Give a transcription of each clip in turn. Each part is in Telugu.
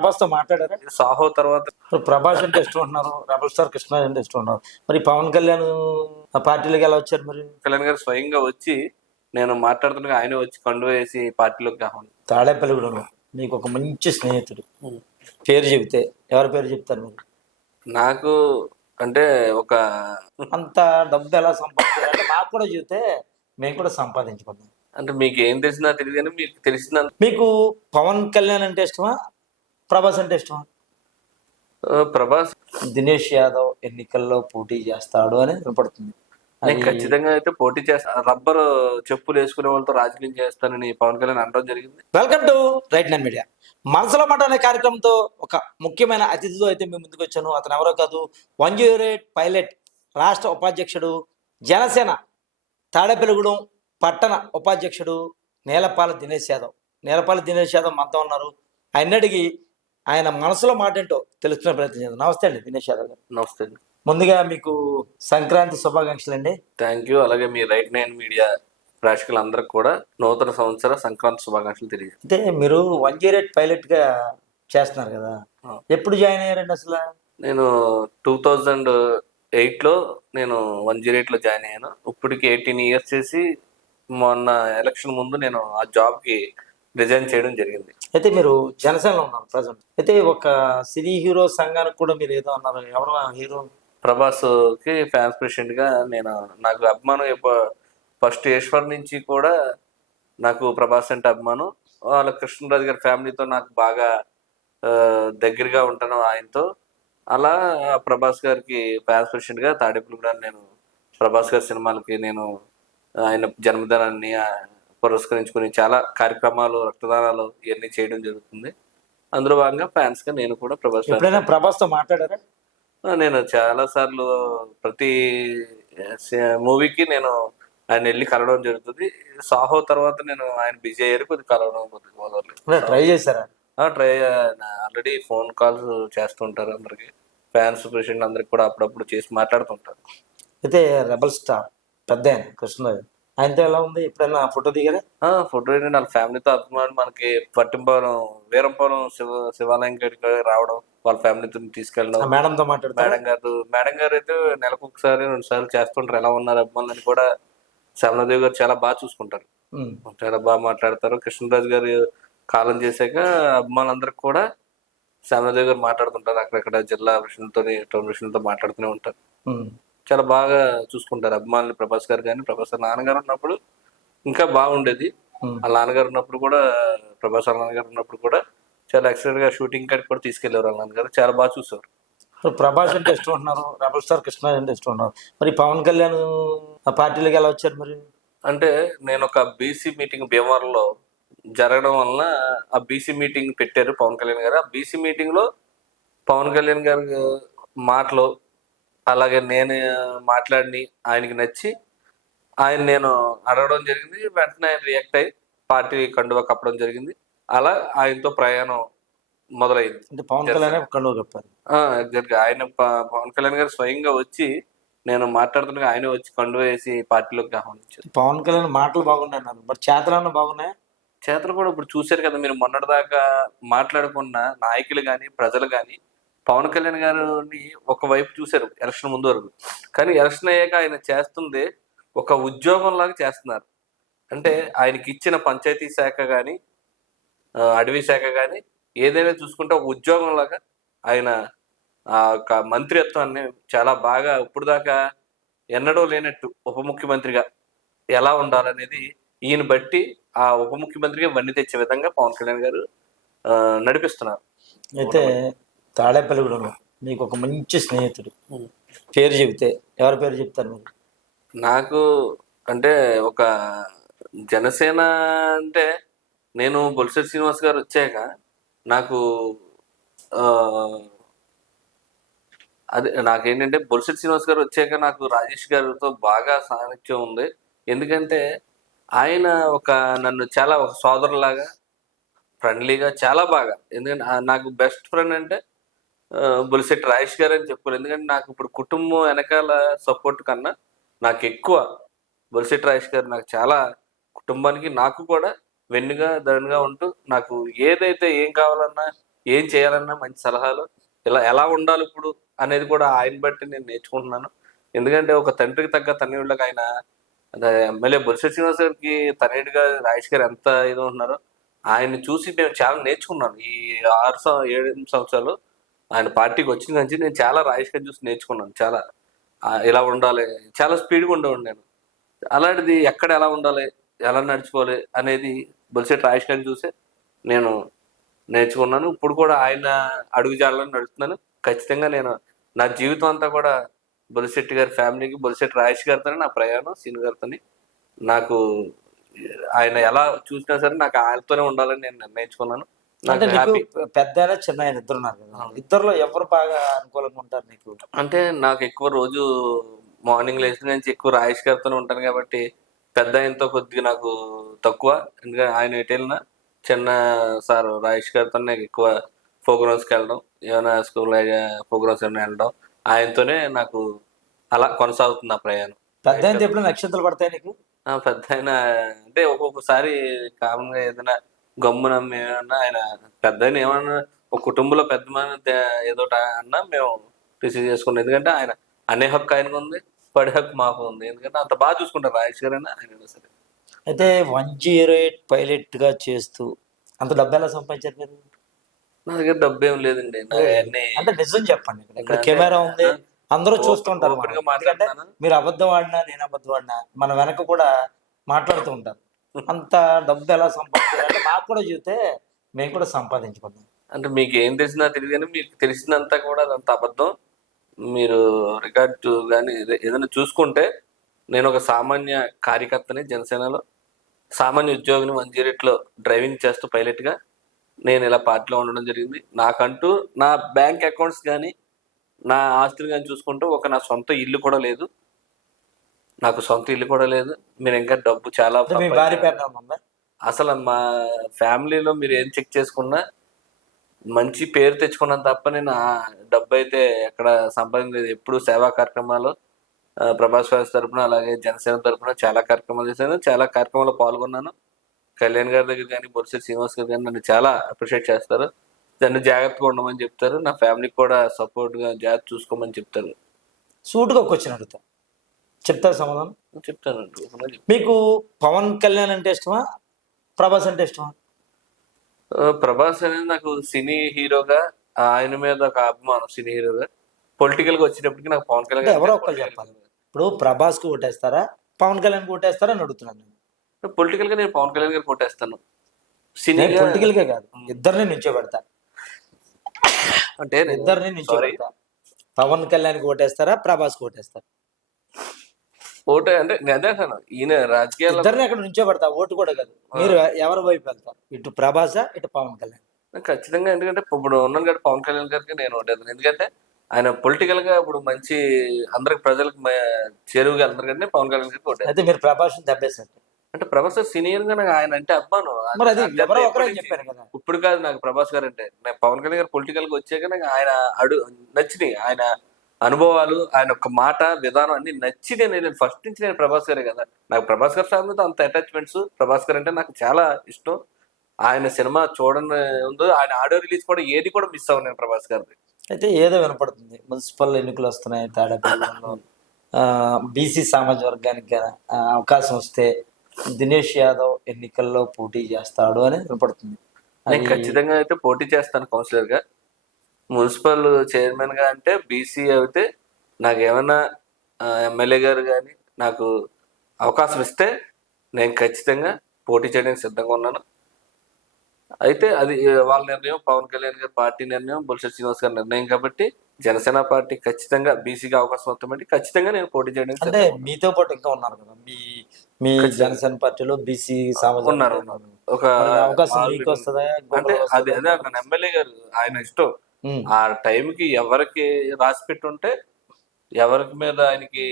ప్రభాస్తో మాట్లాడారా సాహో తర్వాత ఇప్పుడు ప్రభాస్ అంటే ఇష్టం ఉంటున్నారు రెబల్ స్టార్ కృష్ణ అంటే ఇష్టం ఉన్నారు మరి పవన్ కళ్యాణ్ ఆ పార్టీలోకి ఎలా వచ్చారు మరి? కళ్యాణ్ గారు స్వయంగా వచ్చి నేను మాట్లాడుతుండగా ఆయన వచ్చి కండు వేసి పార్టీలోకి ఆహ్వానం తాడేపల్లిగూడెంలో మీకు ఒక మంచి స్నేహితుడు. పేరు చెబితే ఎవరి పేరు చెప్తారు మీరు? నాకు అంటే ఒక అంత డబ్బు ఎలా సంపాదించారు? అంటే మాకు కూడా చెబితే మేము కూడా సంపాదించుకుందాం. అంటే మీకు ఏం తెలిసినా తెలియదు కానీ మీకు తెలిసిన మీకు పవన్ కళ్యాణ్ అంటే ఇష్టమా? ప్రభాస్ అంటే ఇష్టమా? ప్రభాస్ దినేష్ యాదవ్ ఎన్నికల్లో పోటీ చేస్తాడు అని వినపడుతుంది. నేను ఖచ్చితంగా అయితే పోటీ చేస్తాను రబ్బర్ చెప్పులు వేసుకునే వాళ్ళతో రాజకీయం చేస్తానని పవన్ కళ్యాణ్ అనడం జరిగింది. Welcome to Right Nine Media. మనసులో మాట అనే కార్యక్రమంతో ఒక ముఖ్యమైన అతిథితో అయితే మేము ముందుకు వచ్చాను. అతను ఎవరో కాదు వన్ జీరో ఎయిట్ పైలట్ రాష్ట్ర ఉపాధ్యక్షుడు జనసేన తాడేపల్లిగూడెం పట్టణ ఉపాధ్యక్షుడు నేలపాల దినేష్ యాదవ్. నేలపాల దినేష్ యాదవ్ మనతో ఉన్నారు. ఆయన అడిగి ఆయన మనసులో మాట ఏంటో తెలుసుకునే ప్రయత్నం చేద్దాం. నమస్తే అండి దినేష్ యాదవ్ గారు. నమస్తే ముందుగా మీకు సంక్రాంతి శుభాకాంక్షలు అండి. థ్యాంక్ యూ అలాగే మీ రైట్ నైన్ మీడియా ప్రేక్షకులందరికీ కూడా నూతన సంవత్సర సంక్రాంతి శుభాకాంక్షలు తెలియదు అంటే మీరు వన్ జీరో ఎయిట్ పైలట్గా చేస్తున్నారు కదా. ఎప్పుడు జాయిన్ అయ్యారండి అసలు? నేను టూ థౌజండ్ ఎయిట్లో నేను వన్ జీరో ఎయిట్లో జాయిన్ అయ్యాను. ఇప్పటికి ఎయిటీన్ ఇయర్స్ చేసి మొన్న ఎలక్షన్ ముందు నేను ఆ జాబ్కి రిజైన్ చేయడం జరిగింది. అయితే మీరు జనసేనలో ఉన్నారు ప్రజెంట్. అయితే ఒక సినీ హీరో సంఘానికి కూడా మీరు ఏదో అన్నారు. ఎవరు హీరో? ప్రభాస్కి ఫ్యాన్స్ ప్రెసిడెంట్గా నేను నాకు అభిమానం ఫస్ట్ ఈశ్వర్ నుంచి కూడా నాకు ప్రభాస్ అంటే అభిమానం. వాళ్ళ కృష్ణరాజు గారి ఫ్యామిలీతో నాకు బాగా దగ్గరగా ఉంటాను ఆయనతో. అలా ప్రభాస్ గారికి ఫ్యాన్స్ ప్రెసిడెంట్గా తాడేపులు కూడా నేను ప్రభాస్ గారి సినిమాలకి నేను ఆయన జన్మదినాన్ని పురస్కరించుకుని చాలా కార్యక్రమాలు రక్తదానాలు ఇవన్నీ చేయడం జరుగుతుంది. అందులో భాగంగా ఫ్యాన్స్గా నేను కూడా ప్రభాస్ ఎప్పుడైనా ప్రభాస్తో మాట్లాడారా? నేను చాలా సార్లు ప్రతి మూవీకి నేను ఆయన వెళ్ళి కలవడం జరుగుతుంది. సాహో తర్వాత నేను ఆయన బిజీ అయ్యారు కొద్దిగా కలవడం కొద్దిగా. ట్రై చేశారా? ట్రై ఆల్రెడీ ఫోన్ కాల్స్ చేస్తుంటారు అందరికి. ఫ్యాన్స్ ప్రెసిడెంట్ అందరికి కూడా అప్పుడప్పుడు చేసి మాట్లాడుతుంటారు. అయితే రెబల్ స్టార్ పెద్ద ఆయన కృష్ణరాజు. ఆయనతో ఎలా ఉంది? ఎప్పుడైనా ఫోటో దిగారా? ఆ, ఫోటో ఏంటంటే వాళ్ళ ఫ్యామిలీతో అభిమానం మనకి పట్టింపురం వీరంపురం శివ శివాలయం కాడికి రావడం వాళ్ళ ఫ్యామిలీతో తీసుకెళ్ళడం. మేడంతో మాట్లాడతారా? మేడం గారు మేడం గారు అయితే నెలకు ఒకసారి రెండు సార్లు చేస్తుంటారు. ఎలా ఉన్నారు అభిమానులని కూడా శ్యామలదేవి గారు చాలా బాగా చూసుకుంటారు. చాలా బాగా మాట్లాడతారు. కృష్ణరాజు గారు కాలం చేశాక అభిమానులందరికి కూడా శ్యామలదేవి గారు మాట్లాడుతుంటారు. అక్కడక్కడ జిల్లా ప్రెసిడెంట్తో టౌన్ ప్రెసిడెంట్తో మాట్లాడుతూనే ఉంటారు. చాలా బాగా చూసుకుంటారు అభిమానులు ప్రభాస్ గారు కానీ ప్రభాస్ గారు నాన్నగారు ఉన్నప్పుడు ఇంకా బాగుండేది. వాళ్ళ నాన్నగారు ఉన్నప్పుడు కూడా ప్రభాస్ వాళ్ళ నాన్నగారు ఉన్నప్పుడు కూడా చాలా ఎక్సలెంట్గా షూటింగ్ కాడికి కూడా తీసుకెళ్ళేవారు వాళ్ళ నాన్నగారు. చాలా బాగా ఇప్పుడు ప్రభాస్ అంటే ఇష్టం ఉంటున్నారు రెబల్ స్టార్ కృష్ణ అంటే ఇష్టం ఉన్నారు మరి పవన్ కళ్యాణ్ ఆ పార్టీలోకి ఎలా వచ్చారు మరి? అంటే నేను ఒక బీసీ మీటింగ్ భీమవరంలో జరగడం వలన ఆ బీసీ మీటింగ్ పెట్టారు పవన్ కళ్యాణ్ గారు. ఆ బీసీ మీటింగ్లో పవన్ కళ్యాణ్ గారి మాటలు అలాగే నేను మాట్లాడి ఆయనకి నచ్చి ఆయన నేను అడగడం జరిగింది వెంటనే ఆయన రియాక్ట్ అయ్యి పార్టీ కండువా కప్పడం జరిగింది. అలా ఆయనతో ప్రయాణం మొదలైంది. అంటే పవన్ కళ్యాణ్ కండువ కప్పారు. ఎగ్జాక్ట్గా ఆయన పవన్ కళ్యాణ్ గారు స్వయంగా వచ్చి నేను మాట్లాడుతుండగా ఆయన వచ్చి కండువా వేసి పార్టీలోకి ఆహ్వానించారు. పవన్ కళ్యాణ్ మాటలు బాగున్నాయి అన్నారు. మరి చేతలన్నా బాగున్నాయా? చేతలు కూడా ఇప్పుడు చూశారు కదా మీరు మొన్నటిదాకా మాట్లాడుకున్న నాయకులు కానీ ప్రజలు కానీ పవన్ కళ్యాణ్ గారిని ఒకవైపు చూశారు ఎలక్షన్ ముందు వరకు. కానీ ఎలక్షన్ అయ్యాక ఆయన చేస్తుంది ఒక ఉద్యోగం లాగా చేస్తున్నారు. అంటే ఆయనకి ఇచ్చిన పంచాయతీ శాఖ కానీ అడవి శాఖ కానీ ఏదైనా చూసుకుంటే ఒక ఉద్యోగం లాగా ఆయన ఆ యొక్క మంత్రిత్వాన్ని చాలా బాగా ఇప్పుడు దాకా ఎన్నడూ లేనట్టు ఉప ముఖ్యమంత్రిగా ఎలా ఉండాలనేది ఈయన బట్టి ఆ ఉప ముఖ్యమంత్రిగా వన్ని తెచ్చే విధంగా పవన్ కళ్యాణ్ గారు ఆ, నడిపిస్తున్నారు. అయితే తాడేపల్లిగూడెంలో మీకు ఒక మంచి స్నేహితుడు. పేరు చెబితే ఎవరి పేరు చెప్తారు మీరు? నాకు అంటే ఒక జనసేన అంటే నేను బొలిసెట్ శ్రీనివాస్ గారు వచ్చాక నాకు అదే నాకేంటంటే బొలిసెట్ శ్రీనివాస్ గారు వచ్చాక నాకు రాజేష్ గారితో బాగా సాన్నిధ్యం ఉంది. ఎందుకంటే ఆయన ఒక నన్ను చాలా ఒక సోదరులాగా ఫ్రెండ్లీగా చాలా బాగా. ఎందుకంటే నాకు బెస్ట్ ఫ్రెండ్ అంటే ఆ, రాజేష్ గారు అని చెప్పుకోరు ఎందుకంటే నాకు ఇప్పుడు కుటుంబం వెనకాల సపోర్ట్ కన్నా నాకు ఎక్కువ బొలిసెట్ రాజేష్ గారు నాకు చాలా కుటుంబానికి నాకు కూడా వెన్నుగా దడుగా ఉంటూ నాకు ఏదైతే ఏం కావాలన్నా ఏం చేయాలన్నా మంచి సలహాలు ఇలా ఎలా ఉండాలి ఇప్పుడు అనేది కూడా ఆయన బట్టి నేను నేర్చుకుంటున్నాను. ఎందుకంటే ఒక తండ్రికి తగ్గ తనయుళ్ళకి ఆయన ఎమ్మెల్యే బొత్స శ్రీనివాస్ గారికి తనయుడిగా రాజేష్ గారు ఎంత ఇది ఉంటున్నారో ఆయన్ని చూసి నేను చాలా నేర్చుకున్నాను. ఈ ఆరు ఏడు సంవత్సరాలు ఆయన పార్టీకి వచ్చిన నుంచి నేను చాలా రాజేష్ చూసి నేర్చుకున్నాను. చాలా ఎలా ఇలా ఉండాలి చాలా స్పీడ్గా ఉండేవాడు నేను. అలాంటిది ఎక్కడ ఎలా ఉండాలి ఎలా నడుచుకోవాలి అనేది బొలిసెట్ రాజేష్ గారిని చూసే నేను నేర్చుకున్నాను. ఇప్పుడు కూడా ఆయన అడుగు జాలని నడుస్తున్నాను. ఖచ్చితంగా నేను నా జీవితం అంతా కూడా బొలిశెట్టి గారి ఫ్యామిలీకి బొలిశెట్టి రాజేష్ గారితోనే నా ప్రయాణం సీను గారితోని. నాకు ఆయన ఎలా చూసినా సరే నాకు ఆయనతోనే ఉండాలని నేను నిర్ణయించుకున్నాను. అంటే నాకు పెద్ద చిన్న ఆయన ఇద్దరు ఉన్నారు కదా. ఇద్దరులో ఎవరు బాగా అనుకూలంగా ఉంటారు నీకు? అంటే నాకు ఎక్కువ రోజు మార్నింగ్ లేచిన నుంచి ఎక్కువ రాజేష్ గారితోనే ఉంటాను కాబట్టి పెద్ద ఆయనతో కొద్దిగా నాకు తక్కువ. ఎందుకంటే ఆయన ఎటు వెళ్ళినా చిన్న సార్ రాజేష్ గారితో నాకు ఎక్కువ ప్రోగ్రామ్స్కి వెళ్ళడం ఏమైనా స్కూల్ ప్రోగ్రామ్స్ ఏమైనా వెళ్ళడం ఆయనతోనే నాకు అలా కొనసాగుతుంది ఆ ప్రయాణం. పెద్ద ఎప్పుడు నక్షత్రాలు పడతాయి నీకు? పెద్ద ఆయన అంటే ఒక్కొక్కసారి కామన్గా ఏదైనా గమ్మున మేమన్నా ఆయన పెద్ద ఏమన్నా ఒక కుటుంబంలో పెద్ద ఏదో అన్నా మేము రిసీవ్ చేసుకున్నాం. ఎందుకంటే ఆయన అనే హక్కు ఆయనకు ఉంది పడే హక్కు మాకు ఉంది. ఎందుకంటే అంత బాగా చూసుకుంటారు రాజేష్ గారు అయినా ఆయన సరే. అయితే వన్ జీరో ఎయిట్ పైలట్గా చేస్తూ అంత డబ్బు ఎలా సంపాదించారు మీరు? నా దగ్గర డబ్బు ఏం లేదండి. అంటే నిజం చెప్పండి. ఇక్కడ కెమెరా ఉంది. అందరూ చూస్తుంటారు మీరు అబద్ధం ఆడినా నేను అబద్ధం ఆడినా మన వెనక కూడా మాట్లాడుతూ ఉంటారు. అంత డబ్బు ఎలా సంపాదించాలంటే మాకు కూడా చూస్తే మేము కూడా సంపాదించుకుందాం. అంటే మీకు ఏం తెలిసినా తెలియదు కానీ మీకు తెలిసినంత కూడా అదంతా అబద్ధం. మీరు రికార్డు కానీ ఏదైనా చూసుకుంటే నేను ఒక సామాన్య కార్యకర్తని జనసేనలో. సామాన్య ఉద్యోగిని వన్ జీరోలో డ్రైవింగ్ చేస్తూ పైలట్గా నేను ఇలా పార్టీలో ఉండడం జరిగింది. నాకంటూ నా బ్యాంక్ అకౌంట్స్ కానీ నా ఆస్తులు కానీ చూసుకుంటూ ఒక నా సొంత ఇల్లు కూడా లేదు. నాకు సొంత ఇల్లు కూడా లేదు. మీరు ఇంకా డబ్బు చాలా అంటే మీ భార్య పేరు ఉందా అసలు మా ఫ్యామిలీలో మీరు ఏం చెక్ చేసుకున్నా మంచి పేరు తెచ్చుకున్నాను తప్ప నేను డబ్బు అయితే ఎక్కడ సంపాదించలేదు ఎప్పుడు సేవా కార్యక్రమాలు ప్రభాస్ వారి తరపున అలాగే జనసేన తరపున చాలా కార్యక్రమాలు చేశాను. చాలా కార్యక్రమాల్లో పాల్గొన్నాను. కళ్యాణ్ గారి దగ్గర కానీ బొత్స శ్రీనివాస్ గారు కానీ నన్ను చాలా అప్రిషియేట్ చేస్తారు. దాన్ని జాగ్రత్తగా ఉండమని చెప్తారు. నా ఫ్యామిలీకి కూడా సపోర్ట్గా జాగ్రత్త చూసుకోమని చెప్తారు. సూటుగా ఒక క్వశ్చన్ అడుగుతా. చెప్తా సమాధానం? చెప్తాను మీకు పవన్ కళ్యాణ్ అంటే ఇష్టమా? ప్రభాస్ అంటే ఇష్టమా? ప్రభాస్ అనేది నాకు సినీ హీరోగా ఆయన మీద ఒక అభిమానం సినీ హీరోగా. పొలిటికల్గా వచ్చేటప్పటికి నాకు పవన్ కళ్యాణ్ అంటే ఎవరో ఒకరు చెప్పాలి. ఇప్పుడు ప్రభాస్కు ఓటేస్తారా? పవన్ కళ్యాణ్కు ఓటేస్తారా అని అడుగుతున్నాను నేను. పొలిటికల్గా నేను పవన్ కళ్యాణ్ గారు కొట్టేస్తాను నేను సినీ పొలిటికల్గా కాదు ఇద్దరిని నిల్చోబెడతా అంటే నేను- ఇద్దరిని నిల్చోబెడతా పవన్ కళ్యాణ్కి ఓటేస్తారా? ప్రభాస్కు ఓటేస్తారా? ఓటే అంటే అదే ఈయన ఇద్దరిని అక్కడ నుంచోబెడతా ఓటు కూడా కాదు. మీరు ఎవరి వైపు వెళ్తారు? ఇటు ప్రభాసా ఇటు పవన్ కళ్యాణ్. ఖచ్చితంగా ఎందుకంటే ఇప్పుడు ఉన్నాను కాబట్టి పవన్ కళ్యాణ్ గారికి నేను ఓటేస్తాను. ఎందుకంటే ఆయన పొలిటికల్గా ఇప్పుడు మంచి అందరికి ప్రజలకు చేరువుగా కానీ పవన్ కళ్యాణ్ గారికి ఓటే అయితే మీరు ప్రభాస్ దెబ్బేసారు అంటే ప్రభాస్ సీనియర్గా నాకు ఆయన అంటే అబ్బాను నుంచి- కదా. ఇప్పుడు కాదు నాకు ప్రభాస్ గారు అంటే. పవన్ కళ్యాణ్ గారు పొలిటికల్గా వచ్చాక నాకు ఆయన అడు నచ్చినాయి. ఆయన అనుభవాలు ఆయన ఒక మాట విధానం అన్ని నచ్చి నేను ఫస్ట్ నుంచి నేను ప్రభాస్ గారే కదా. నాకు ప్రభాస్ గారి ఫ్యామిలీతో అంత అటాచ్మెంట్స్ ప్రభాస్ గారు అంటే నాకు చాలా ఇష్టం. ఆయన సినిమా చూడని ఉందో ఆయన ఆడియో రిలీజ్ కూడా ఏది కూడా మిస్ అవ్వను నేను ప్రభాస్ గారిది. అయితే ఏదో వినపడుతుంది. మున్సిపల్ ఎన్నికలు వస్తున్నాయి తాడేపల్లిలో బీసీ సామాజిక వర్గానికి అవకాశం వస్తే దినేష్ యాదవ్ ఎన్నికల్లో పోటీ చేస్తాడు అని వినపడుతుంది. నేను ఖచ్చితంగా అయితే పోటీ చేస్తాను కౌన్సిలర్గా మున్సిపల్ చైర్మన్గా అంటే బీసీ అయితే నాకు ఏమైనా ఎమ్మెల్యే గారు కానీ నాకు అవకాశం ఇస్తే నేను ఖచ్చితంగా పోటీ చేయడానికి సిద్ధంగా ఉన్నాను అయితే అది వాళ్ళ నిర్ణయం పవన్ కళ్యాణ్ గారి పార్టీ నిర్ణయం బొల్స శ్రీనివాస్ గారి నిర్ణయం కాబట్టి జనసేన పార్టీ ఖచ్చితంగా బీసీకి అవకాశం వస్తామంటే ఖచ్చితంగా నేను పోటీ చేయడానికి అంటే. మీతో పాటు ఇంకా ఉన్నారు కదా మీ మీ జనసేన పార్టీలో బీసీ ఉన్నారు. ఒక అవకాశం వస్తుందా అంటే అది వస్తుందా? అదే ఎమ్మెల్యే గారు ఆయన ఇష్టం. ఆ టైంకి ఎవరికి రాసి పెట్టుంటే ఎవరికి మీద ఆయనకి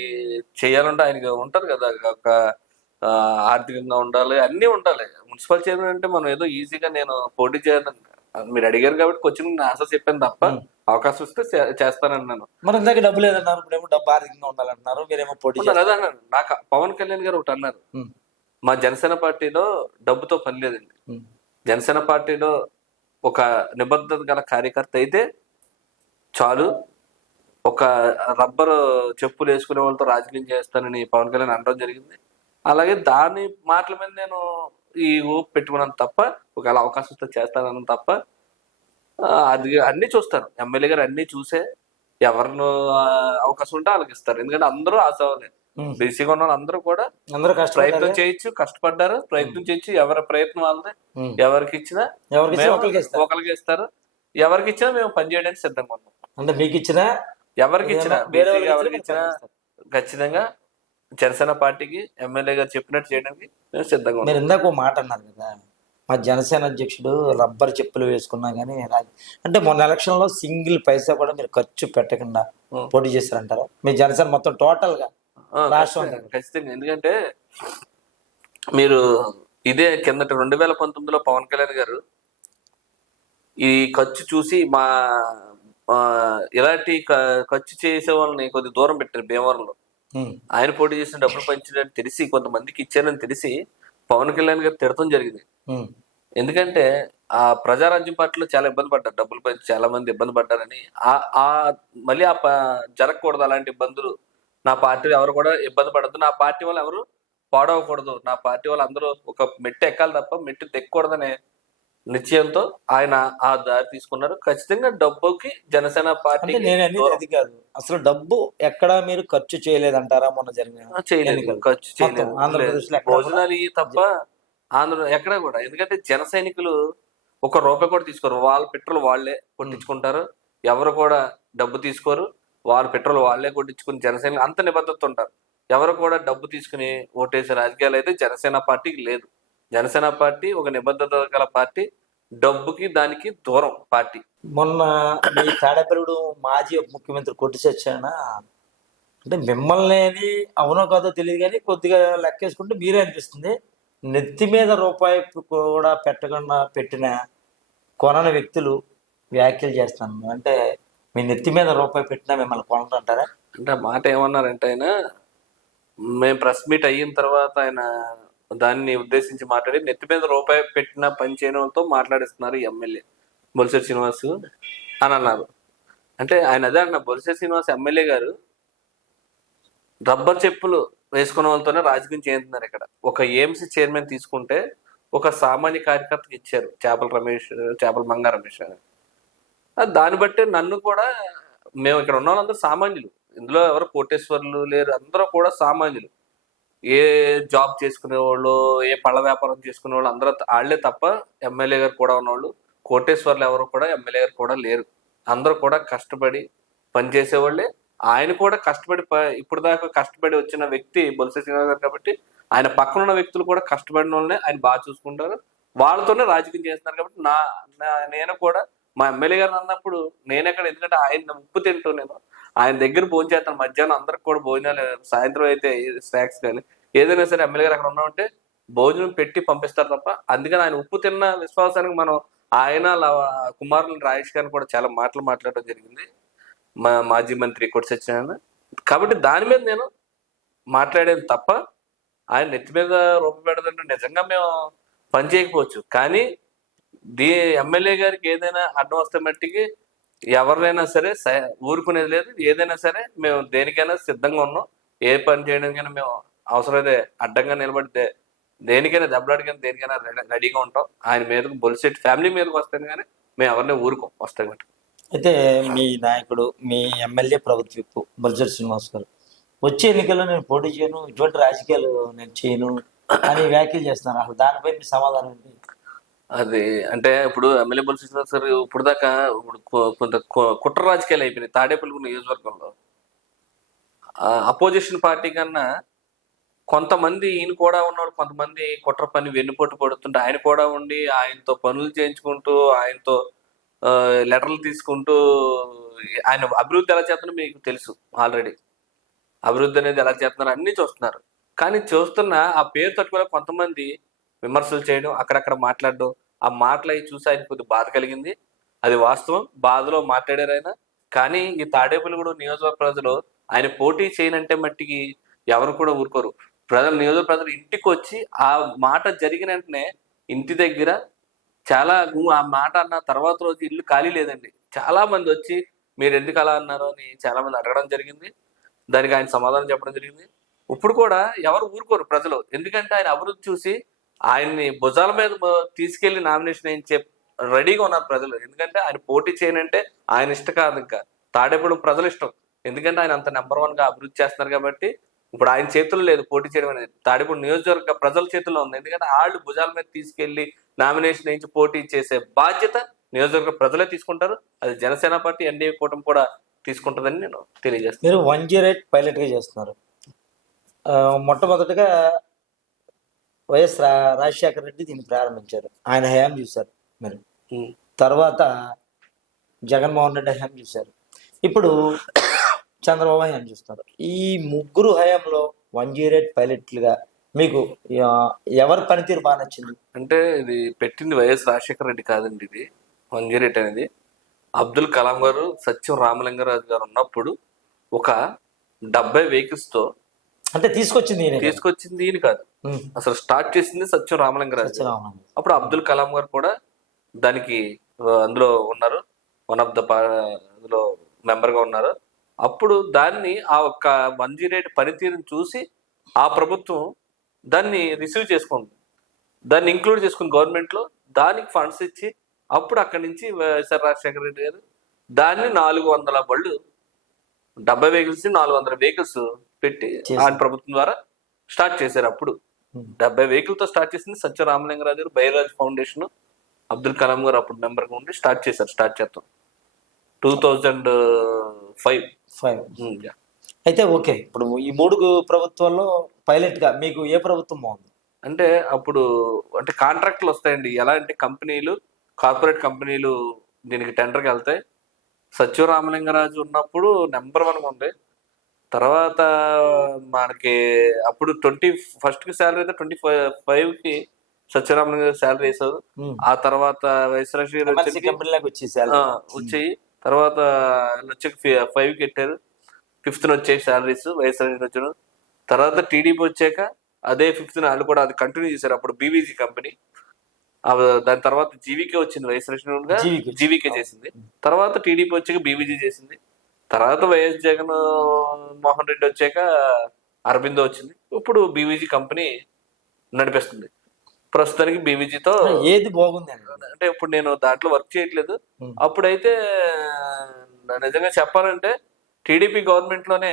చేయాలంటే ఆయనకి ఉంటారు కదా ఒక ఆర్థికంగా ఉండాలి అన్నీ ఉండాలి మున్సిపల్ చైర్మన్ అంటే మనం ఏదో ఈజీగా నేను పోటీ చేయాలని మీరు అడిగారు కాబట్టి కొంచెం ఆశ చెప్పాను తప్ప. అవకాశం వస్తే చేస్తానన్నాను మరి ఇందాక డబ్బు లేదన్నారు ఇప్పుడేమో డబ్బు ఆర్థికంగా ఉండాలంటున్నారు మీరేమో పోటీ. అన్నాను నాకు పవన్ కళ్యాణ్ గారు ఒకటి అన్నారు. మా జనసేన పార్టీలో డబ్బుతో పని లేదండి. జనసేన పార్టీలో ఒక నిబద్ధత గల కార్యకర్త అయితే చాలు. ఒక రబ్బర్ చెప్పులు వేసుకునే వాళ్ళతో రాజకీయం చేస్తానని పవన్ కళ్యాణ్ అనడం జరిగింది. అలాగే దాని మాటల మీద నేను ఈ ఊపు పెట్టుకున్నాను తప్ప ఒకవేళ అవకాశం వస్తే చేస్తానని తప్ప అది అన్ని చూస్తారు ఎమ్మెల్యే గారు అన్నీ చూసే ఎవరిను అవకాశం ఉంటే వాళ్ళకి ఇస్తారు. ఎందుకంటే అందరూ ఆశవాలి బీసీగా ఉన్న అందరూ కూడా అందరూ ప్రయత్నం చేయొచ్చు కష్టపడ్డారు ప్రయత్నం చేయొచ్చు. ఎవరి ప్రయత్నం వాళ్ళదే. ఎవరికి ఇచ్చినా ఒకరికి ఇస్తారు. ఎవరికి ఇచ్చినా మేము పనిచేయడానికి సిద్ధంగా ఉన్నాం. అంటే మీకు ఇచ్చినా ఎవరికి ఇచ్చినా ఎవరికి ఇచ్చినా ఖచ్చితంగా జనసేన పార్టీకి ఎమ్మెల్యే గారు చెప్పినట్టు చేయడానికి మేము సిద్ధంగా ఉన్నాం. మీరు ఇందాక మాట అన్నారు కదా మా జనసేన అధ్యక్షుడు రబ్బర్ చెప్పులు వేసుకున్నా కానీ అంటే మొన్న ఎలక్షన్లో సింగిల్ పైసా కూడా మీరు ఖర్చు పెట్టకుండా. పోటీ చేస్తారంటారా మీ జనసేన మొత్తం టోటల్గా ఖచ్చితంగా, ఎందుకంటే మీరు ఇదే కిందట రెండు వేల పంతొమ్మిదిలో పవన్ కళ్యాణ్ గారు ఈ ఖర్చు చూసి మా ఇలాంటి ఖర్చు చేసే వాళ్ళని కొద్ది దూరం పెట్టారు భీమవరంలో. ఉం. ఆయన పోటీ చేసిన డబ్బులు పంచినట్టు తెలిసి కొంతమందికి ఇచ్చారని తెలిసి పవన్ కళ్యాణ్ గారు తిడతం జరిగింది. ఉం. ఎందుకంటే ఆ ప్రజారాజ్యం పార్టీలో చాలా ఇబ్బంది పడ్డారు. డబ్బులు పంచి చాలా మంది ఇబ్బంది పడ్డారని. ఆ ఆ మళ్ళీ ఆ జరగకూడదు అలాంటి ఇబ్బందులు నా పార్టీ ఎవరు కూడా ఇబ్బంది పడద్దు. నా పార్టీ వాళ్ళు ఎవరు పాడవకూడదు. నా పార్టీ వాళ్ళు అందరూ ఒక మెట్టు ఎక్కాలి తప్ప మెట్టు తెక్కకూడదనే నిశ్చయంతో ఆయన ఆ దారి తీసుకున్నారు. ఖచ్చితంగా డబ్బుకి జనసేన పార్టీ అది కాదు. అసలు డబ్బు ఎక్కడ మీరు ఖర్చు చేయలేదంటారా మొన్న జరిగిన చేయలేదు. ఖర్చు చేయలేదు. భోజనాలు తప్ప ఆంధ్ర ఎక్కడ కూడా. ఎందుకంటే జన సైనికులు ఒక రూపాయి కూడా తీసుకోరు. వాళ్ళ పెట్రోల్ వాళ్ళే కొట్టించుకుంటారు. ఎవరు కూడా డబ్బు తీసుకోరు. వాళ్ళు పెట్రోల్ వాళ్ళే కొట్టించుకుని జనసేన అంత నిబద్ధత ఉంటారు ఎవరు కూడా డబ్బు తీసుకుని ఓటేసే రాజకీయాలు అయితే జనసేన పార్టీకి లేదు. జనసేన పార్టీ ఒక నిబద్ధత గల పార్టీ డబ్బుకి దానికి దూరం పార్టీ. మొన్న మీ తాడేపల్లిడు మాజీ ఉప ముఖ్యమంత్రి కొట్టి చచ్చానా? అంటే మిమ్మల్ని అవునో కాదో తెలియదు కానీ కొద్దిగా లెక్కేసుకుంటే మీరే అనిపిస్తుంది. నెత్తి మీద రూపాయి కూడా పెట్టకుండా పెట్టిన కొనని వ్యక్తులు వ్యాఖ్యలు చేస్తాను అంటే మీ నెత్తి మీద రూపాయి పెట్టినా మిమ్మల్ని కొనంటారా అంటే మాట ఏమన్నారంటే ఆయన మేము ప్రెస్ మీట్ అయిన తర్వాత ఆయన దాన్ని ఉద్దేశించి మాట్లాడి నెత్తి మీద రూపాయి పెట్టిన పని చేయని వాళ్ళతో మాట్లాడిస్తున్నారు ఈ ఎమ్మెల్యే బొలిసెట్ శ్రీనివాస్ అని అన్నారు. అంటే ఆయన అదే అన్న బొలిసెట్ శ్రీనివాస్ ఎమ్మెల్యే గారు రబ్బర్ చెప్పులు వేసుకున్న వాళ్ళతోనే రాజకీయం చేస్తున్నారు ఇక్కడ. ఒక ఏఎంసీ చైర్మన్ తీసుకుంటే ఒక సామాన్య కార్యకర్తకి ఇచ్చారు చేపల రమేష్ చేపల మంగా రమేష్ అని. దాన్ని బట్టి నన్ను కూడా మేము ఇక్కడ ఉన్న వాళ్ళందరూ సామాన్యులు. ఇందులో ఎవరు కోటేశ్వర్లు లేరు అందరూ కూడా సామాన్యులు. ఏ జాబ్ చేసుకునే వాళ్ళు ఏ పళ్ళ వ్యాపారం చేసుకునే వాళ్ళు అందరూ వాళ్ళే తప్ప ఎమ్మెల్యే గారు కూడా ఉన్నవాళ్ళు కోటేశ్వర్లు ఎవరు కూడా ఎమ్మెల్యే గారు కూడా లేరు. అందరూ కూడా కష్టపడి పనిచేసేవాళ్ళే ఆయన కూడా కష్టపడి ప- ఇప్పుడు దాకా కష్టపడి వచ్చిన వ్యక్తి బొలిసే శ్రీనివాస్ గారు కాబట్టి ఆయన పక్కన ఉన్న వ్యక్తులు కూడా కష్టపడిన వాళ్ళనే ఆయన బాగా చూసుకుంటారు. వాళ్ళతోనే రాజకీయం చేస్తున్నారు కాబట్టి నా- నేను కూడా మా ఎమ్మెల్యే గారు అన్నప్పుడు నేను ఎక్కడ ఎందుకంటే ఆయన ఉప్పు తింటూ నేను ఆయన దగ్గర భోజనం చేస్తాను. మధ్యాహ్నం అందరికి కూడా భోజనాలు సాయంత్రం అయితే స్నాక్స్ కానీ ఏదైనా సరే ఎమ్మెల్యే గారు అక్కడ ఉన్నామంటే భోజనం పెట్టి పంపిస్తారు తప్ప అందుకని ఆయన ఉప్పు తిన్న విశ్వాసానికి మనం ఆయన కుమారులు రాజేష్ గారిని కూడా చాలా మాటలు మాట్లాడడం జరిగింది. మా మాజీ మంత్రి కొట్టి సత్యనారాయణ. కాబట్టి దాని మీద నేను మాట్లాడేది తప్ప ఆయన నెత్తి మీద రూపం పెడదంటే నిజంగా మేము పని చేయకపోవచ్చు. కానీ దీ ఎమ్మెల్యే గారికి ఏదైనా అడ్డం వస్తే మట్టికి ఎవరినైనా సరే ఊరుకునేది లేదు. ఏదైనా సరే మేము దేనికైనా సిద్ధంగా ఉన్నాం. ఏ పని చేయడానికైనా మేము అవసరమైతే అడ్డంగా నిలబడితే దేనికైనా దెబ్బలాడికైనా దేనికైనా రెడీ- రెడీగా ఉంటాం. ఆయన మీదకు బొలిసెట్ ఫ్యామిలీ మీదకి వస్తాను కానీ మేము ఎవరిని ఊరుకోం వస్తాం మట్టి అయితే మీ నాయకుడు మీ ఎమ్మెల్యే ప్రభుత్వ బొలిసెట్ శ్రీనివాస్ గారు వచ్చే ఎన్నికల్లో నేను పోటీ చేయను ఇటువంటి రాజకీయాలు నేను చేయను అని వ్యాఖ్యలు చేస్తున్నాను అసలు దానిపై మీ సమాధానం ఏంటి? అది అంటే ఇప్పుడు ఎమ్మెల్యే బొలిసి సార్ ఇప్పుడు దాకా ఇప్పుడు కొంత కొ- కుట్ర రాజకీయాలు అయిపోయినాయి. తాడేపల్లి నియోజకవర్గంలో. అపోజిషన్ పార్టీ కన్నా కొంతమంది ఈయన కూడా ఉన్నాడు కొంతమంది కుట్ర పని వెన్నుపోటు పడుతుంటే ఆయన కూడా ఉండి ఆయనతో పనులు చేయించుకుంటూ ఆయనతో లెటర్లు తీసుకుంటూ ఆయన అభివృద్ధి ఎలా చేస్తున్నా మీకు తెలుసు ఆల్రెడీ. అభివృద్ధి అనేది ఎలా చేస్తున్నారు అన్ని చూస్తున్నారు. కానీ చూస్తున్న ఆ పేరు తట్టుకునే కొంతమంది విమర్శలు చేయడం అక్కడక్కడ మాట్లాడడం ఆ మాటలు అవి చూసి ఆయన కొద్దిగా బాధ కలిగింది. అది వాస్తవం. బాధలో మాట్లాడారు ఆయన. కానీ ఈ తాడేపల్లిగూడ నియోజకవర్గ ప్రజలు ఆయన పోటీ చేయనంటే మట్టికి ఎవరు కూడా ఊరుకోరు. ప్రజలు నియోజక ప్రజలు ఇంటికి వచ్చి ఆ మాట జరిగిన వెంటనే ఇంటి దగ్గర చాలా ఆ మాట అన్న తర్వాత రోజు ఇల్లు ఖాళీ లేదండి. చాలా మంది వచ్చి మీరు ఎందుకు అలా అన్నారు అని చాలా మంది అడగడం జరిగింది. దానికి ఆయన సమాధానం చెప్పడం జరిగింది. ఇప్పుడు కూడా ఎవరు ఊరుకోరు ప్రజలు. ఎందుకంటే ఆయన అభివృద్ధి చూసి ఆయన్ని భుజాల మీద తీసుకెళ్ళి నామినేషన్ వేయించే రెడీగా ఉన్నారు ప్రజలు. ఎందుకంటే ఆయన పోటీ చేయనంటే ఆయన ఇష్టం కాదు ఇంకా. తాడేపూడి ప్రజలు ఇష్టం. ఎందుకంటే ఆయన అంత నెంబర్ వన్గా అభివృద్ధి చేస్తున్నారు కాబట్టి ఇప్పుడు ఆయన చేతుల్లో లేదు పోటీ చేయడం అనేది. తాడేపూడి నియోజకవర్గ ప్రజల చేతుల్లో ఉంది. ఎందుకంటే వాళ్ళు భుజాల మీద తీసుకెళ్ళి నామినేషన్ ఇచ్చి పోటీ చేసే బాధ్యత నియోజకవర్గ ప్రజలే తీసుకుంటారు. అది జనసేన పార్టీ ఎన్డీఏ కూటమి కూడా తీసుకుంటుందని నేను తెలియజేస్తాను. మీరు వన్ జీరో ఎయిట్ పైలట్గా చేస్తున్నారు. ఆ, మొట్టమొదటిగా వైఎస్ రా రాజశేఖర రెడ్డి దీన్ని ప్రారంభించారు. ఆయన హయాం చూశారు మీరు. తర్వాత జగన్మోహన్ రెడ్డి హయాం చూశారు. ఇప్పుడు చంద్రబాబు హయాం చూస్తున్నారు ఈ ముగ్గురు హయాంలో వన్ జీరో ఎయిట్ పైలట్లుగా మీకు ఎవరి పనితీరు బాగా నచ్చింది? అంటే ఇది పెట్టింది వైఎస్ రాజశేఖర రెడ్డి కాదండి ఇది. వంజరేట్ అనేది. అబ్దుల్ కలాం గారు సత్యం రామలింగరాజు గారు ఉన్నప్పుడు ఒక డెబ్బై వెహికల్స్తో అంటే తీసుకొచ్చింది? తీసుకొచ్చింది ఈయన కాదు. అసలు స్టార్ట్ చేసింది సత్యం రామలింగరాజు. అప్పుడు అబ్దుల్ కలాం గారు కూడా దానికి అందులో ఉన్నారు వన్ ఆఫ్ ద అందులో మెంబర్గా ఉన్నారు అప్పుడు దాన్ని ఆ ఒక్క ఎయిట్ పనితీరుని చూసి ఆ ప్రభుత్వం దాన్ని రిసీవ్ చేసుకుంది దాన్ని ఇంక్లూడ్ చేసుకుంది గవర్నమెంట్లో దానికి ఫండ్స్ ఇచ్చి అప్పుడు అక్కడి నుంచి వైఎస్ఆర్ రాజశేఖర రెడ్డి గారు దాన్ని నాలుగు వందల బళ్ళు డెబ్బై వెహికల్స్ నాలుగు వందల వెహికల్స్ పెట్టి. ఆయన ప్రభుత్వం ద్వారా స్టార్ట్ చేశారు అప్పుడు. డెబ్బై వెహికల్తో స్టార్ట్ చేసింది సత్య రామలింగరాజు గారు బైరాజ్ ఫౌండేషన్. అబ్దుల్ కలాం గారు అప్పుడు మెంబర్గా ఉండి స్టార్ట్ చేశారు స్టార్ట్ చేస్తాం టూ థౌజండ్ ఫైవ్. ఫైవ్. అయితే ఓకే ఇప్పుడు ఈ మూడు ప్రభుత్వాల్లో పైలట్గా మీకు ఏ ప్రభుత్వం బాగుంది? అంటే అప్పుడు అంటే కాంట్రాక్ట్లు వస్తాయండి. ఎలా అంటే కంపెనీలు కార్పొరేట్ కంపెనీలు దీనికి టెండర్కి వెళ్తాయి. సత్య రామలింగరాజు ఉన్నప్పుడు నెంబర్ వన్ ఉంది. తర్వాత మనకి అప్పుడు ట్వంటీ ఫస్ట్కి శాలరీ అయితే ట్వంటీ ఫైవ్కి సత్యరామలింగరాజు శాలరీ వేసారు. ఆ తర్వాత ఆ, వచ్చాయి. తర్వాత వచ్చి ఫైవ్కి పెట్టారు. ఫిఫ్త్ వచ్చాయి శాలరీస్ వైఎస్ఆర్ వచ్చారు. తర్వాత టీడీపీ వచ్చాక అదే ఫిఫ్త్ వాళ్ళు కూడా అది కంటిన్యూ చేశారు. అప్పుడు బీవీజీ కంపెనీ. దాని తర్వాత జీవీకే వచ్చింది వైఎస్ఆర్. జీవీకే. చేసింది. తర్వాత టీడీపీ వచ్చాక బీవీజీ చేసింది. తర్వాత వైఎస్ జగన్ మోహన్ రెడ్డి వచ్చాక అరబిందో వచ్చింది. ఇప్పుడు బీవీజీ కంపెనీ నడిపిస్తుంది. ప్రస్తుతానికి బీవీజీతో ఏది బాగుంది అంటే ఇప్పుడు నేను దాంట్లో వర్క్ చేయట్లేదు. అప్పుడైతే నిజంగా చెప్పాలంటే టీడీపీ గవర్నమెంట్లోనే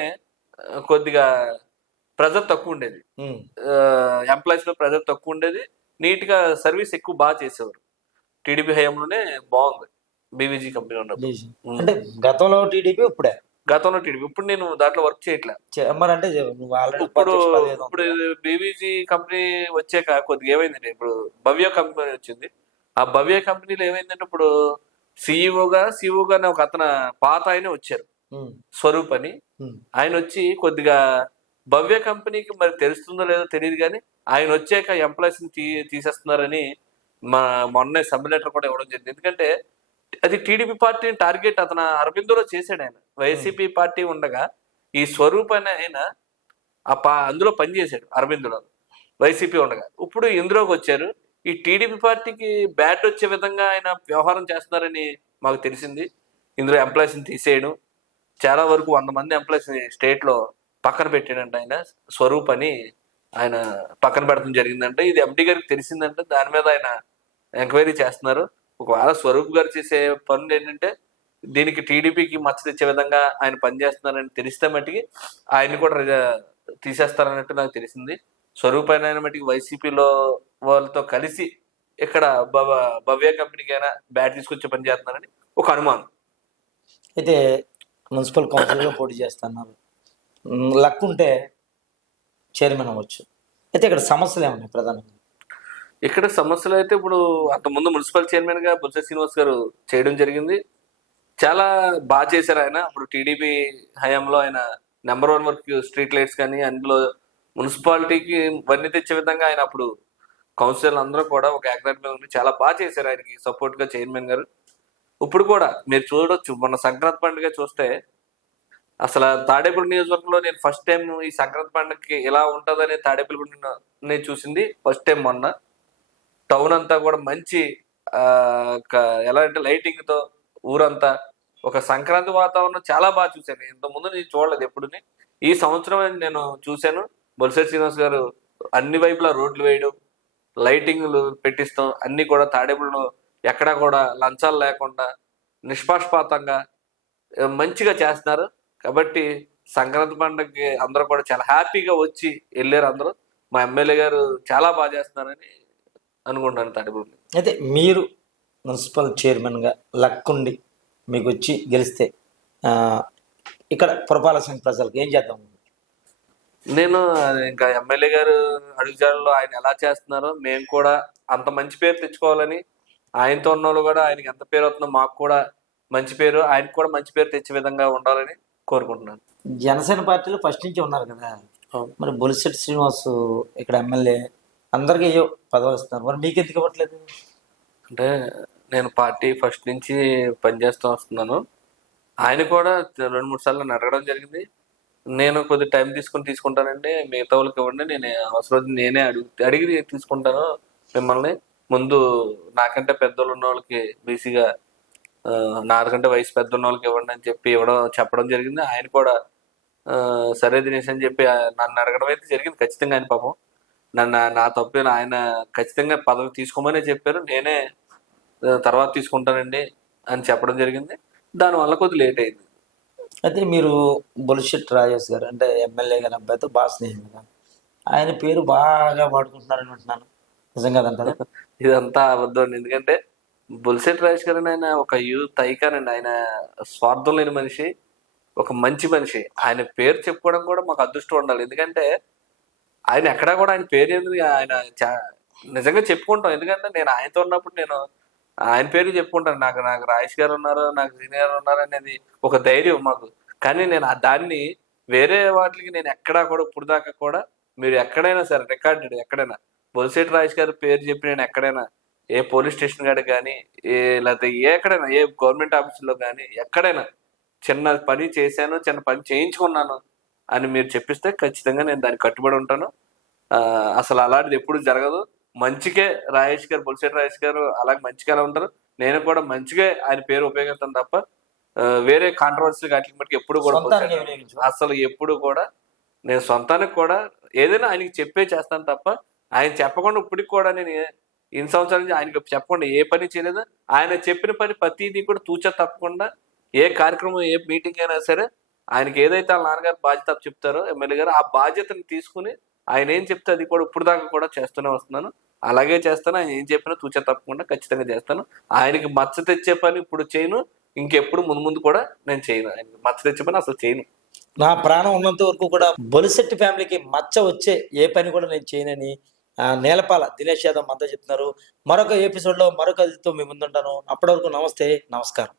కొద్దిగా ప్రెజర్ తక్కువ ఉండేది. ఎంప్లాయీస్లో ప్రెజర్ తక్కువ ఉండేది. నీట్గా సర్వీస్ ఎక్కువ బాగా చేసేవారు. టీడీపీ హయాంలోనే బాగుంది. బీవీజీ కంపెనీ ఉన్నప్పుడు. అంటే గతంలో టీడీపీ ఇప్పుడే? గతంలో టీడీపీ. ఇప్పుడు నేను దాంట్లో వర్క్ చేయట్లే. మరి అంటే ఇప్పుడు ఇప్పుడు. బీవీజీ కంపెనీ వచ్చాక కొద్దిగా ఏమైందంటే ఇప్పుడు భవ్య కంపెనీ వచ్చింది. ఆ భవ్య కంపెనీలో ఏమైందంటే ఇప్పుడు సిఇఓగా సిఇఓగా ఒక అతను పాత ఆయన వచ్చారు. స్వరూప్ అని. ఆయన వచ్చి కొద్దిగా భవ్య కంపెనీకి మరి తెలుస్తుందో లేదో తెలియదు కానీ ఆయన వచ్చాక ఎంప్లాయీస్ తీ తీసేస్తున్నారని మా మొన్న సబ్ లెటర్ కూడా ఇవ్వడం జరిగింది. ఎందుకంటే అది టీడీపీ పార్టీని టార్గెట్ అతను అరవిందోలో చేశాడు ఆయన. వైసీపీ పార్టీ ఉండగా ఈ స్వరూప్ అనే ఆయన ఆ పా అందులో పనిచేశాడు అరవిందులో. వైసీపీ ఉండగా. ఇప్పుడు ఇందులోకి వచ్చారు? ఈ టీడీపీ పార్టీకి బ్యాడ్ వచ్చే విధంగా ఆయన వ్యవహారం చేస్తున్నారని మాకు తెలిసింది. ఇందులో ఎంప్లాయీస్ని తీసేయడం. చాలా వరకు వంద మంది ఎంప్లాయీస్ స్టేట్లో పక్కన పెట్టాడంట ఆయన. స్వరూప్ అని ఆయన పక్కన పెడతాం జరిగిందంటే. ఇది ఎండి గారికి తెలిసిందంటే. దాని మీద ఆయన ఎంక్వైరీ చేస్తున్నారు. ఒకవేళ స్వరూప్ గారు చేసే పనులు ఏంటంటే దీనికి టీడీపీకి మచ్చ తెచ్చే విధంగా ఆయన పనిచేస్తున్నారని తెలిస్తే మట్టికి ఆయన్ని కూడా తీసేస్తారన్నట్టు నాకు తెలిసింది. స్వరూప్ అయిన మట్టికి వైసీపీలో వాళ్ళతో కలిసి ఇక్కడ భవ- భవ్య కంపెనీకి అయినా బ్యాట్ తీసుకొచ్చే పని చేస్తున్నారని ఒక అనుమానం. అయితే మున్సిపల్ కౌన్సిల్లో పోటీ చేస్తున్నారు. లక్ ఉంటే చైర్మన్ అవ్వచ్చు. అయితే ఇక్కడ సమస్యలు ఏమున్నాయి ప్రధానంగా? ఇక్కడ సమస్యలు అయితే ఇప్పుడు అంతకుముందు మున్సిపల్ చైర్మన్గా శ్రీనివాస్ గారు చేయడం జరిగింది. చాలా బాగా చేశారు ఆయన. ఇప్పుడు టీడీపీ హయాంలో ఆయన number one work street lights కానీ అందులో మున్సిపాలిటీకి వన్నీ తెచ్చే విధంగా ఆయన అప్పుడు కౌన్సిలర్లు అందరూ కూడా ఒక యాక్టర్ మీద ఉండి చాలా బాగా చేశారు ఆయనకి సపోర్ట్గా చైర్మన్ గారు. ఇప్పుడు కూడా మీరు చూడొచ్చు మొన్న సంక్రాంతి పండుగ చూస్తే అసలు తాడేపల్లి నియోజకవర్గంలో నేను ఫస్ట్ టైం ఈ సంక్రాంతి పండుగకి ఎలా ఉంటుందనే తాడేపల్లి నేను చూసింది. ఫస్ట్ టైం మొన్న. టౌన్ అంతా కూడా మంచి ఎలా అంటే లైటింగ్తో ఊరంతా ఒక సంక్రాంతి వాతావరణం చాలా బాగా చూశాను. ఇంత ముందు నేను చూడలేదు ఎప్పుడు ఈ సంవత్సరం నేను చూశాను. బొలిశెట్టి శ్రీనివాస్ గారు అన్ని వైపులా రోడ్లు వేయడం లైటింగ్లు పెట్టిస్తాం. అన్ని కూడా తాడేపులను ఎక్కడా కూడా లంచాలు లేకుండా నిష్పాష్పాతంగా మంచిగా చేస్తున్నారు. కాబట్టి సంక్రాంతి పండుగకి అందరూ కూడా చాలా హ్యాపీగా వచ్చి వెళ్ళారు అందరూ. మా ఎమ్మెల్యే గారు చాలా బాగా చేస్తున్నారని అనుకుంటున్నాను తాడేపుల్ని అయితే మీరు మున్సిపల్ చైర్మన్గా లక్కుండి మీకు వచ్చి గెలిస్తే ఇక్కడ పురపాలక సంఘ ప్రజలకు ఏం చేద్దాం? నేను ఇంకా ఎమ్మెల్యే గారు అడుగుజాడలో ఆయన ఎలా చేస్తున్నారో మేము కూడా అంత మంచి పేరు తెచ్చుకోవాలని ఆయనతో ఉన్న వాళ్ళు కూడా ఆయనకి ఎంత పేరు వస్తుందో మాకు కూడా మంచి పేరు ఆయనకు కూడా మంచి పేరు తెచ్చే విధంగా ఉండాలని కోరుకుంటున్నాను. జనసేన పార్టీలో ఫస్ట్ నుంచి ఉన్నారు కదా. మరి బొలిశెట్టి శ్రీనివాస్ ఇక్కడ ఎమ్మెల్యే అందరికీ అయ్యో పదవులు ఇస్తున్నారు. మరి మీకు ఎందుకు ఇవ్వట్లేదు? అంటే నేను పార్టీ ఫస్ట్ నుంచి పనిచేస్తూ వస్తున్నాను. ఆయన కూడా రెండు మూడు సార్లు నన్ను అడగడం జరిగింది. నేను కొద్ది టైం తీసుకుని తీసుకుంటానండి. మిగతా వాళ్ళకి ఇవ్వండి. నేను అవసరం నేనే అడుగు అడిగి తీసుకుంటాను మిమ్మల్ని. ముందు నాకంటే పెద్దోళ్ళు ఉన్న వాళ్ళకి బీసీగా నాకంటే వయసు పెద్ద ఉన్న వాళ్ళకి ఇవ్వండి అని చెప్పి ఇవ్వడం చెప్పడం జరిగింది. ఆయన కూడా సరే దినేష్ అని చెప్పి నన్ను అడగడం అయితే జరిగింది. ఖచ్చితంగా ఆయన పాపం. నన్ను నా తప్పే ఆయన ఖచ్చితంగా పదవి తీసుకోమనే చెప్పారు. నేనే తర్వాత తీసుకుంటానండి అని చెప్పడం జరిగింది. దానివల్ల కొద్ది లేట్ అయింది. అయితే మీరు బొలిశెట్టి రాజేష్ గారు అంటే ఎమ్మెల్యే గారి అబ్బాయితో బాగా స్నేహం కదా? ఆయన పేరు బాగా వాడుకుంటున్నారని అంటున్నాను నిజం కదంటారా ఇదంతా అబద్ధం ఎందుకంటే బుల్సెట్ రాజేష్ గారు ఆయన ఒక యూత్ ఐకాన్ అండి ఆయన స్వార్థం లేని మనిషి ఒక మంచి మనిషి. ఆయన పేరు చెప్పుకోవడం కూడా మాకు అదృష్టం ఉండాలి. ఎందుకంటే ఆయన ఎక్కడా కూడా ఆయన పేరు ఎందుకు ఆయన చా- నిజంగా చెప్పుకుంటాం. ఎందుకంటే నేను ఆయనతో ఉన్నప్పుడు నేను ఆయన పేరు చెప్పుకుంటాను. నాకు నాకు రాజేష్ గారు ఉన్నారు నాకు సీనియర్ ఉన్నారు అనేది ఒక ధైర్యం మాకు. కానీ నేను ఆ దాన్ని వేరే వాటికి నేను ఎక్కడా కూడా ఇప్పుడు దాకా కూడా మీరు ఎక్కడైనా సరే రికార్డెడ్ ఎక్కడైనా బొలిశెట్టి రాజేష్ గారి పేరు చెప్పి నేను ఎక్కడైనా ఏ పోలీస్ స్టేషన్ కాడ కానీ ఏ లేకపోతే ఏ ఎక్కడైనా ఏ గవర్నమెంట్ ఆఫీసులో కానీ ఎక్కడైనా చిన్న పని చేశాను చిన్న పని చేయించుకున్నాను అని మీరు చెప్పిస్తే ఖచ్చితంగా నేను దానికి కట్టుబడి ఉంటాను. ఆ, అసలు అలాంటిది ఎప్పుడు జరగదు. మంచికే రాజేష్ గారు బొలిశెట్టి రాజేష్ గారు అలాగే మంచిగానే ఉంటారు. నేను కూడా మంచిగా ఆయన పేరు ఉపయోగిస్తాను తప్ప వేరే కాంట్రవర్సీ వాటికి మటుకు ఎప్పుడు కూడా అసలు ఎప్పుడు కూడా నేను సొంతానికి కూడా ఏదైనా ఆయనకి చెప్పే చేస్తాను తప్ప ఆయన చెప్పకుండా ఇప్పటికి కూడా నేను ఇన్ని సంవత్సరాల నుంచి ఆయనకి చెప్పకుండా ఏ పని చేయలేదు. ఆయన చెప్పిన పని ప్రతిదీ కూడా తూచా తప్పకుండా ఏ కార్యక్రమం ఏ మీటింగ్ అయినా సరే ఆయనకి ఏదైతే వాళ్ళ నాన్నగారు బాధ్యత చెప్తారో ఎమ్మెల్యే గారు ఆ బాధ్యతను తీసుకుని ఆయన ఏం చెప్తే అది కూడా ఇప్పుడు దాకా కూడా చేస్తూనే వస్తున్నాను. అలాగే చేస్తాను. ఆయన ఏం చెప్పినా తూచా తప్పకుండా ఖచ్చితంగా చేస్తాను. ఆయనకి మచ్చ తెచ్చే పని ఇప్పుడు చేయను. ఇంకెప్పుడు ముందు ముందు కూడా నేను చేయను. ఆయనకి మచ్చ తెచ్చే పని అసలు చేయను. నా ప్రాణం ఉన్నంత వరకు కూడా బొలిశెట్టి ఫ్యామిలీకి మచ్చ వచ్చే ఏ పని కూడా నేను చేయనని ఆ, నేలపాల దినేష్ యాదవ్ అంతా చెప్తున్నారు. మరొక ఎపిసోడ్లో మరొక అతిథితో మీ ముందుంటాను. అప్పటి వరకు నమస్తే నమస్కారం.